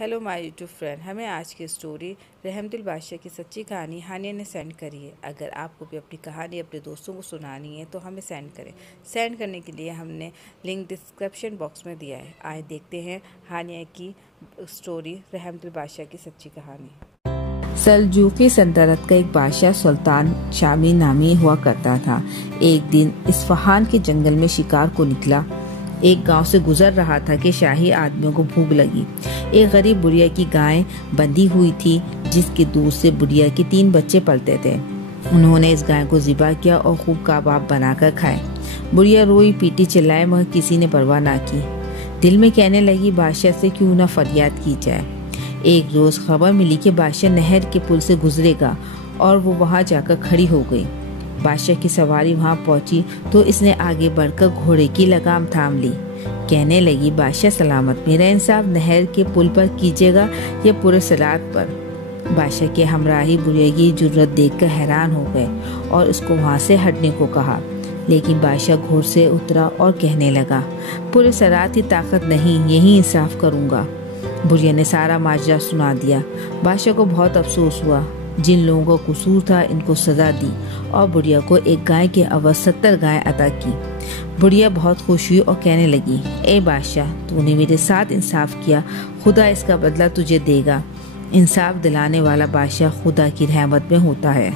Hello my YouTube friend, ہمیں آج کی سٹوری رحمت البادشاہ کی سچی کہانی ہانیہ نے سینڈ کری ہے۔ اگر آپ کو بھی اپنی کہانی اپنے دوستوں کو سنانی ہے تو ہمیں سینڈ کریں۔ سینڈ کرنے کے لیے ہم نے لنک ڈسکرپشن باکس میں دیا ہے۔ آئے دیکھتے ہیں ہانیہ کی سٹوری رحمت البادشاہ کی سچی کہانی۔ سلجوقی سلطنت کا ایک بادشاہ سلطان شامی نامی ہوا کرتا تھا۔ ایک دن اصفہان کے جنگل میں شکار کو نکلا۔ ایک گاؤں سے گزر رہا تھا کہ شاہی آدمیوں کو بھوک لگی۔ ایک غریب بڑھیا کی گائے بندھی ہوئی تھی جس کے دودھ سے بڑھیا کے 3 بچے پلتے تھے۔ انہوں نے اس گائے کو ذبح کیا اور خوب کباب بنا کر کھائے۔ بڑھیا روئی پیٹی چلائے مگر کسی نے پرواہ نہ کی۔ دل میں کہنے لگی بادشاہ سے کیوں نہ فریاد کی جائے۔ ایک روز خبر ملی کہ بادشاہ نہر کے پل سے گزرے گا اور وہ وہاں جا کر کھڑی ہو گئی۔ بادشاہ کی سواری وہاں پہنچی تو اس نے آگے بڑھ کر گھوڑے کی لگام تھام لی۔ کہنے لگی بادشاہ سلامت، میرا انصاف نہر کے پل پر کیجیے گا یا پورے سرات پر۔ بادشاہ کے ہمراہی بڑھیا کی جرت دیکھ کر حیران ہو گئے اور اس کو وہاں سے ہٹنے کو کہا، لیکن بادشاہ گھوڑے سے اترا اور کہنے لگا پورے سرات کی طاقت نہیں، یہی انصاف کروں گا۔ بڑھیا نے سارا ماجرا سنا دیا۔ بادشاہ کو بہت افسوس ہوا۔ جن لوگوں کا قصور تھا ان کو سزا دی اور بڑھیا کو ایک گائے کے عوض 70 گائیں عطا کی۔ بڑھیا بہت خوش ہوئی اور کہنے لگی اے بادشاہ، تو نے میرے ساتھ انصاف کیا، خدا اس کا بدلہ تجھے دے گا۔ انصاف دلانے والا بادشاہ خدا کی رحمت میں ہوتا ہے۔